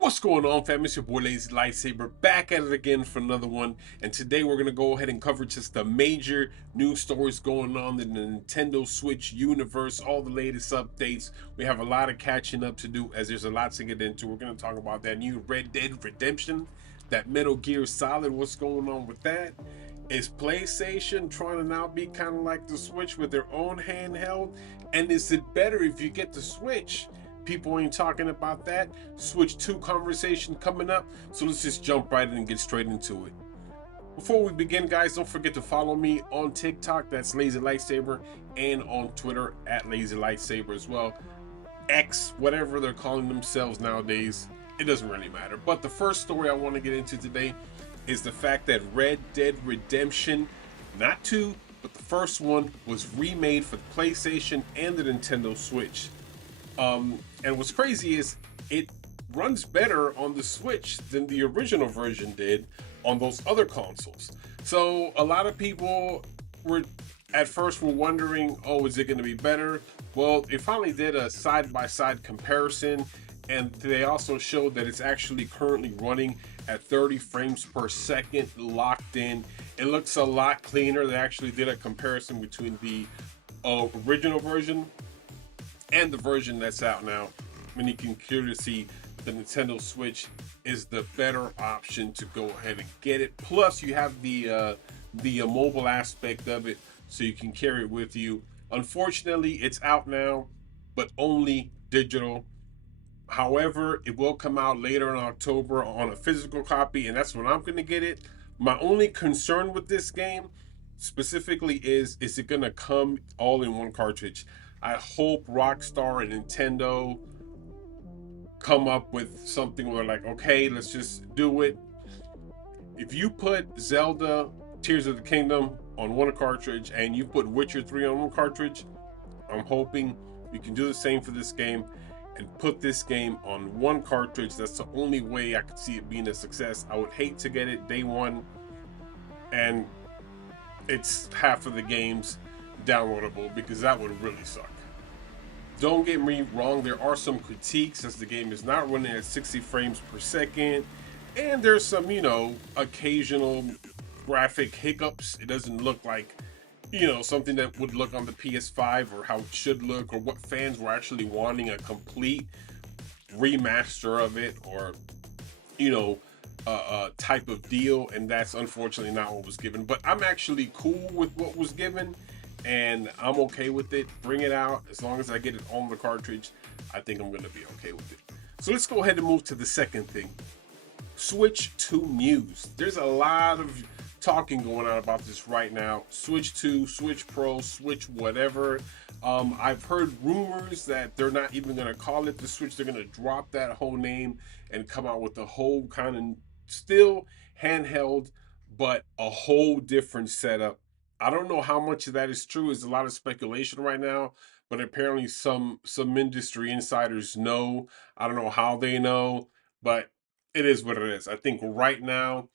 What's going on, fam? It's your boy Lazy Lightsaber back at it again for another one. And today we're gonna go ahead and cover just the major news stories going on in the Nintendo Switch universe, all the latest updates. We have a lot of catching up to do as there's a lot to get into. We're gonna talk about that new Red Dead Redemption, that Metal Gear Solid, what's going on with that. Is PlayStation trying to now be kind of like the Switch with their own handheld? And is it better if you get the Switch? People ain't talking about that. Switch 2 conversation coming up. So let's just jump right in and get straight into it. Before we begin, guys, don't forget to follow me on TikTok. That's Lazy Lightsaber. And on Twitter at Lazy Lightsaber as well. X, whatever they're calling themselves nowadays. It doesn't really matter. But the first story I want to get into today is the fact that Red Dead Redemption, not 2, but the first one, was remade for the PlayStation and the Nintendo Switch. And what's crazy is it runs better on the Switch than the original version did on those other consoles. So a lot of people were at first were wondering, oh, is it going to be better? Well, they finally did a side-by-side comparison, and they also showed that it's actually currently running at 30 frames per second locked in. It looks a lot cleaner. They actually did a comparison between the original version and the version that's out now. And you can clearly see the Nintendo Switch is the better option to go ahead and get it. Plus, you have the mobile aspect of it, so you can carry it with you. Unfortunately, it's out now, but only digital. However, it will come out later in October on a physical copy, and that's when I'm going to get it. My only concern with this game specifically is it going to come all in one cartridge? I hope Rockstar and Nintendo come up with something where, like, okay, let's just do it. If you put Zelda Tears of the Kingdom on one cartridge and you put Witcher 3 on one cartridge, I'm hoping you can do the same for this game and put this game on one cartridge. That's the only way I could see it being a success. I would hate to get it day one and it's half of the games downloadable, because that would really suck. Don't get me wrong, there are some critiques as the game is not running at 60 frames per second, and there's some, occasional graphic hiccups. It doesn't look like, something that would look on the PS5 or how it should look, or what fans were actually wanting, a complete remaster of it, or, you know, type of deal. And that's unfortunately not what was given. But I'm actually cool with what was given, and I'm okay with it. Bring it out. As long as I get it on the cartridge, I think I'm going to be okay with it. So let's go ahead and move to the second thing. Switch 2 news. There's a lot of talking going on about this right now. Switch 2, Switch Pro, Switch whatever. I've heard rumors that they're not even going to call it the Switch. They're going to drop that whole name and come out with a whole kind of still handheld, but a whole different setup. I don't know how much of that is true. There's a lot of speculation right now, but apparently some industry insiders know. I don't know how they know, but it is what it is. I think right now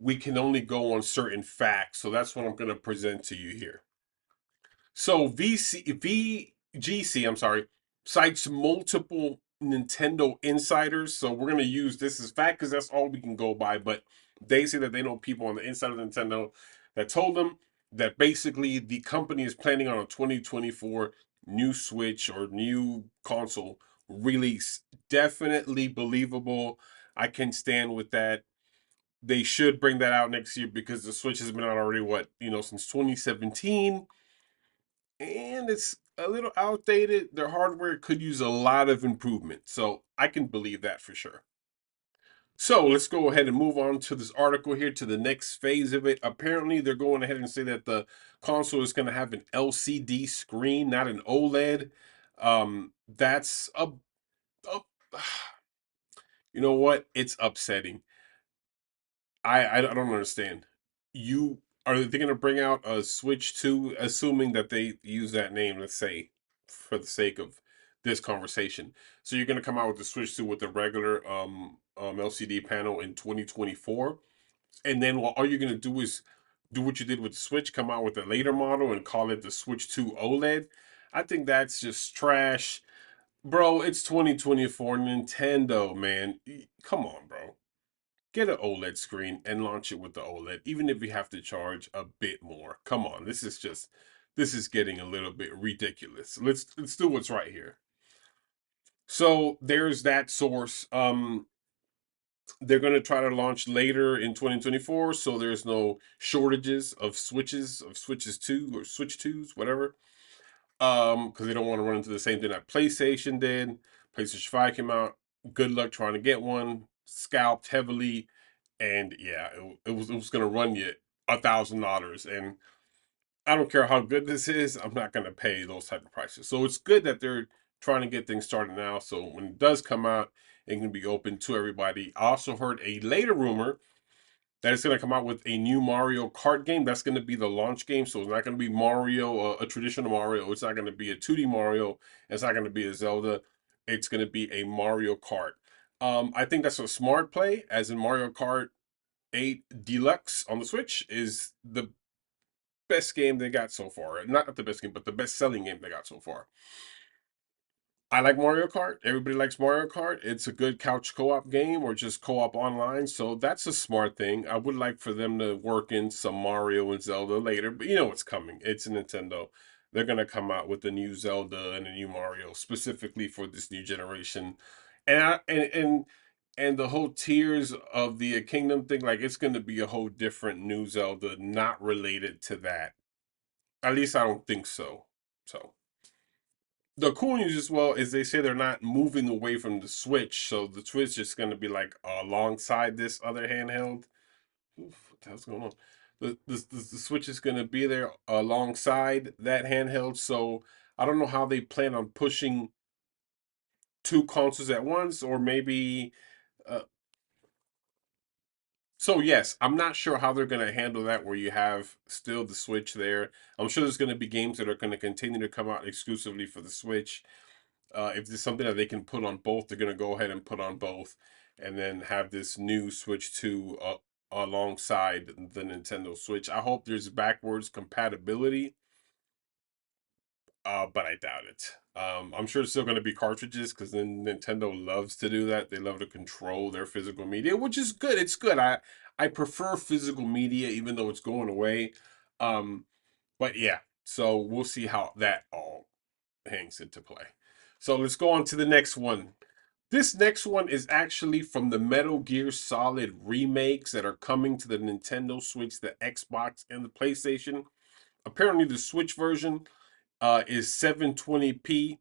we can only go on certain facts. So that's what I'm going to present to you here. So VGC, I'm sorry, cites multiple Nintendo insiders. So we're going to use this as fact because that's all we can go by. But they say that they know people on the inside of Nintendo that told them that basically the company is planning on a 2024 new Switch or new console release. Definitely believable. I can stand with that. They should bring that out next year because the Switch has been out already, what, since 2017, and it's a little outdated. Their hardware could use a lot of improvement. So I can believe that for sure. So let's go ahead and move on to this article here, to the next phase of it. Apparently, they're going ahead and say that the console is going to have an LCD screen, not an OLED. That's a you know what? It's upsetting. I don't understand. You are they going to bring out a Switch 2, assuming that they use that name, let's say, for the sake of this conversation. So you're going to come out with the Switch 2 with the regular LCD panel in 2024, and then all you're going to do is do what you did with the Switch, come out with a later model and call it the Switch 2 OLED. I think that's just trash. Bro, it's 2024 Nintendo, man. Come on, bro. Get an OLED screen and launch it with the OLED, even if you have to charge a bit more. Come on, this is getting a little bit ridiculous. Let's do what's right here. So there's that source. They're gonna try to launch later in 2024, so there's no shortages of Switches 2 or Switch 2s, whatever. Because they don't want to run into the same thing that PlayStation did. PlayStation 5 came out. Good luck trying to get one. Scalped heavily, and yeah, it was gonna run you $1,000, and I don't care how good this is. I'm not gonna pay those type of prices. So it's good that they're trying to get things started now. So when it does come out, it can be open to everybody. I also heard a later rumor that it's going to come out with a new Mario Kart game. That's going to be the launch game. So it's not going to be Mario, a traditional Mario. It's not going to be a 2D Mario. It's not going to be a Zelda. It's going to be a Mario Kart. I think that's a smart play, as in Mario Kart 8 Deluxe on the Switch is the best game they got so far. Not the best game, but the best selling game they got so far. I like Mario Kart. Everybody likes Mario Kart. It's a good couch co-op game or just co-op online. So that's a smart thing. I would like for them to work in some Mario and Zelda later, but you know what's coming. It's Nintendo. They're gonna come out with a new Zelda and a new Mario specifically for this new generation. And and the whole Tears of the Kingdom thing, like it's gonna be a whole different new Zelda, not related to that. At least I don't think so. So the cool news as well is they say they're not moving away from the Switch, so the Switch is going to be like alongside this other handheld. Oof, what the hell's going on? The Switch is going to be there alongside that handheld, so I don't know how they plan on pushing two consoles at once, or maybe. Uh, so yes, I'm not sure how they're going to handle that, where you have still the Switch there. I'm sure there's going to be games that are going to continue to come out exclusively for the Switch. If there's something that they can put on both, they're going to go ahead and put on both, and then have this new Switch 2 alongside the Nintendo Switch. I hope there's backwards compatibility, but I doubt it. I'm sure it's still going to be cartridges because then Nintendo loves to do that. They love to control their physical media, which is good. It's good. I prefer physical media, even though it's going away. Um, but yeah, so we'll see how that all hangs into play. So let's go on to the next one. This next one is actually from the Metal Gear Solid remakes that are coming to the Nintendo Switch, the Xbox, and the PlayStation. Apparently, the Switch version is 720p,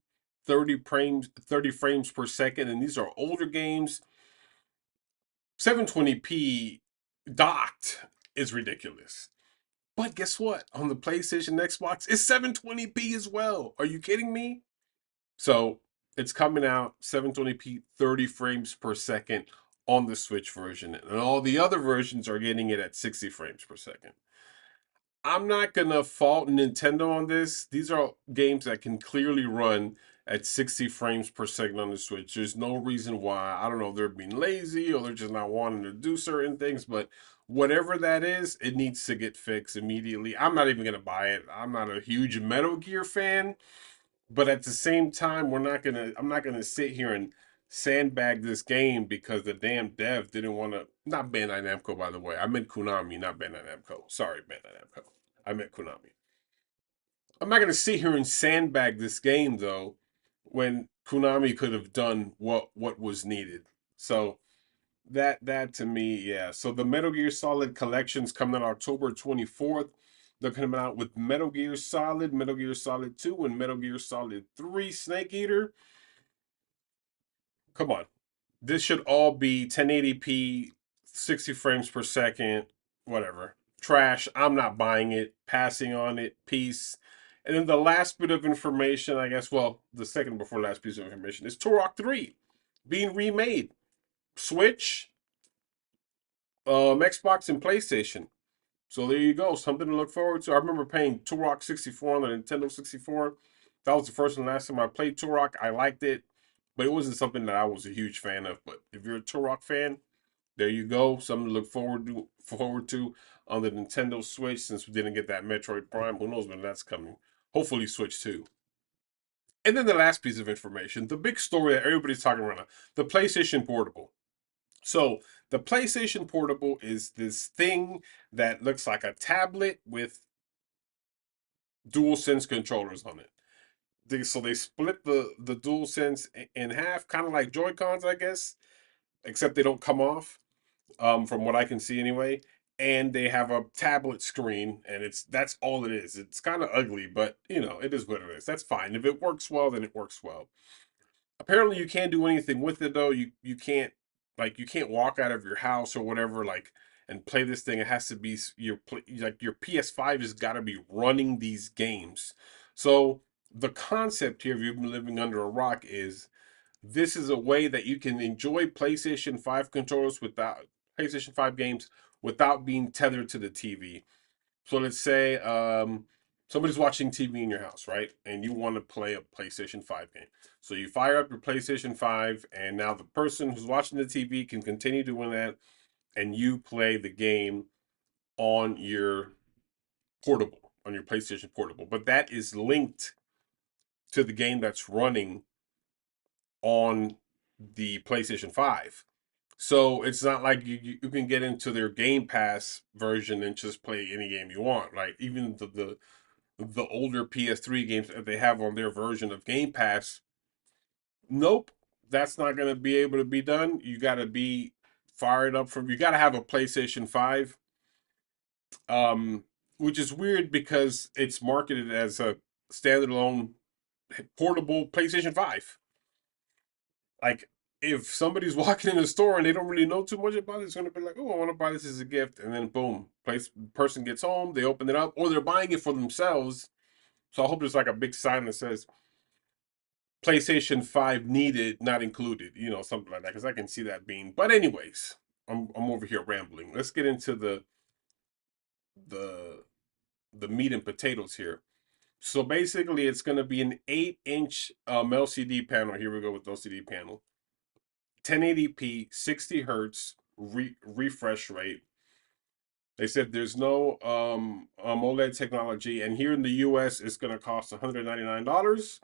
30 frames per second, and these are older games. 720p docked is ridiculous. But guess what? On the PlayStation, Xbox, it's 720p as well. Are you kidding me? So it's coming out 720p, 30 frames per second on the Switch version, and all the other versions are getting it at 60 frames per second. I'm not gonna fault Nintendo on this. These are games that can clearly run at 60 frames per second on the Switch. There's no reason why. I don't know if they're being lazy or they're just not wanting to do certain things, but whatever that is, it needs to get fixed immediately. I'm not even gonna buy it. I'm not a huge Metal Gear fan, but at the same time, I'm not gonna sit here and sandbag this game because the damn dev didn't want to. Not Bandai Namco, by the way. I meant Konami, not Bandai Namco. Sorry, Bandai Namco. I meant Konami. I'm not gonna sit here and sandbag this game though, when Konami could have done what was needed. So that to me, yeah. So the Metal Gear Solid collections coming out October 24th. They're coming out with Metal Gear Solid, Metal Gear Solid 2, and Metal Gear Solid 3 Snake Eater. Come on. This should all be 1080p, 60 frames per second, whatever. Trash. I'm not buying it. Passing on it. Peace. And then the last bit of information, I guess, well, the second before last piece of information is Turok 3 being remade. Switch, Xbox, and PlayStation. So there you go. Something to look forward to. I remember playing Turok 64 on the Nintendo 64. That was the first and last time I played Turok. I liked it, but it wasn't something that I was a huge fan of. But if you're a Turok fan, there you go. Something to look forward to on the Nintendo Switch since we didn't get that Metroid Prime. Who knows when that's coming? Hopefully Switch 2. And then the last piece of information, the big story that everybody's talking about now, the PlayStation Portable. So the PlayStation Portable is this thing that looks like a tablet with dual sense controllers on it. So they split the dual sense in half, kind of like Joy Cons, I guess, except they don't come off, from what I can see anyway. And they have a tablet screen, and that's all it is. It's kind of ugly, but it is what it is. That's fine. If it works well, then it works well. Apparently, you can't do anything with it though. You can't, like, you can't walk out of your house or whatever, like, and play this thing. It has to be like your PS5 has got to be running these games. So the concept here, if you've been living under a rock, is this is a way that you can enjoy PlayStation 5 controllers without PlayStation 5 games without being tethered to the TV. So let's say somebody's watching TV in your house, right? And you want to play a PlayStation 5 game. So you fire up your PlayStation 5, and now the person who's watching the TV can continue doing that, and you play the game on your portable, on your PlayStation Portable. But that is linked to the game that's running on the PlayStation 5. So it's not like you can get into their Game Pass version and just play any game you want, right? Even the older PS3 games that they have on their version of Game Pass, nope, that's not going to be able to be done. You got to be fired up from. You got to have a PlayStation 5, um, which is weird because it's marketed as a standalone portable PlayStation 5. Like, if somebody's walking in the store and they don't really know too much about it, it's gonna be like, oh, I want to buy this as a gift, and then boom, person gets home, they open it up, or they're buying it for themselves. So I hope there's like a big sign that says PlayStation 5 needed, not included, something like that, because I can see that being. But anyways, I'm over here rambling. Let's get into the the meat and potatoes here. So basically, it's gonna be an 8-inch LCD panel. Here we go with LCD panel. 1080p, 60 hertz refresh rate. They said there's no OLED technology, and here in the U.S. it's going to cost $199.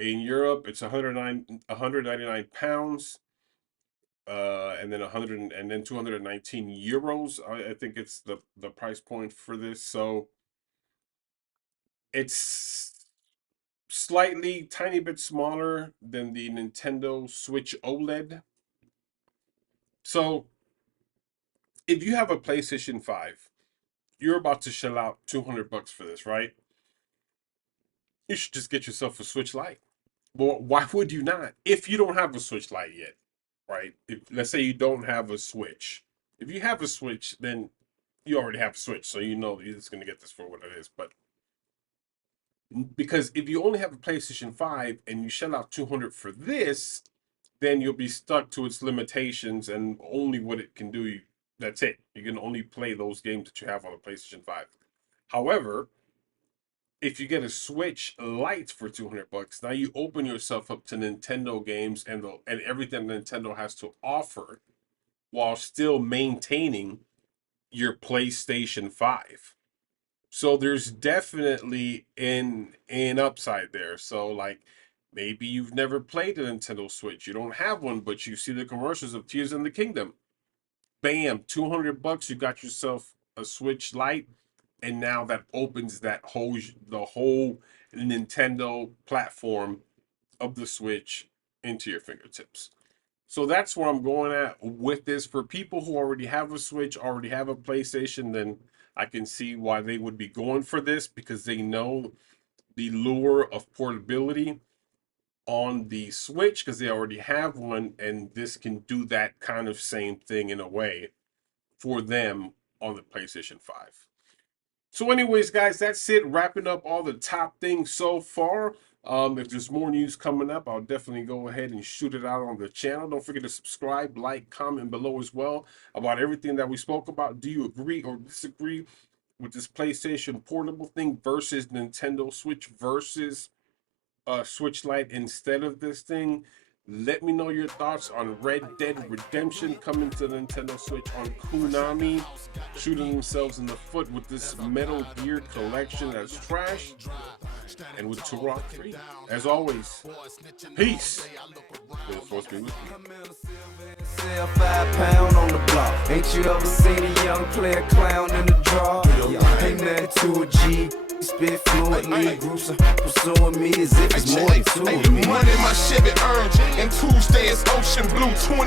In Europe, it's 199 pounds, and then 219 euros. I think it's the price point for this. So it's slightly, tiny bit smaller than the Nintendo Switch OLED. So if you have a PlayStation 5, you're about to shell out $200 for this, right? You should just get yourself a Switch Lite. Well, why would you not? If you don't have a Switch Lite yet, right? If, let's say you don't have a Switch. If you have a Switch, then you already have a Switch, so you know you're just going to get this for what it is. But because if you only have a PlayStation 5 and you shell out 200 for this, then you'll be stuck to its limitations and only what it can do. That's it. You can only play those games that you have on a PlayStation 5. However, if you get a Switch Lite for $200, now you open yourself up to Nintendo games and everything Nintendo has to offer while still maintaining your PlayStation 5. So there's definitely an upside there. So, like, maybe you've never played a Nintendo Switch. You don't have one, but you see the commercials of Tears in the Kingdom. Bam, $200, you got yourself a Switch Lite, and now that opens the whole Nintendo platform of the Switch into your fingertips. So that's where I'm going at with this. For people who already have a Switch, already have a PlayStation, then I can see why they would be going for this, because they know the lure of portability on the Switch because they already have one, and this can do that kind of same thing in a way for them on the PlayStation 5. So, anyways, guys, that's it. Wrapping up all the top things so far. If there's more news coming up, I'll definitely go ahead and shoot it out on the channel. Don't forget to subscribe, like, comment below as well about everything that we spoke about. Do you agree or disagree with this PlayStation Portable thing versus Nintendo Switch versus Switch Lite instead of this thing? Let me know your thoughts on Red Dead Redemption coming to the Nintendo Switch, on Konami shooting themselves in the foot with this Metal Gear collection that's trash, and with Turok 3. As always, peace. May the force be with you. Sell 5 pound on the block. Ain't you ever seen a young player clown in the draw? Ain't nothing to a G. Spit fluently. Groups are pursuing me as if it's more than two of me. Money my Chevy earned, and Tuesday is ocean blue 20.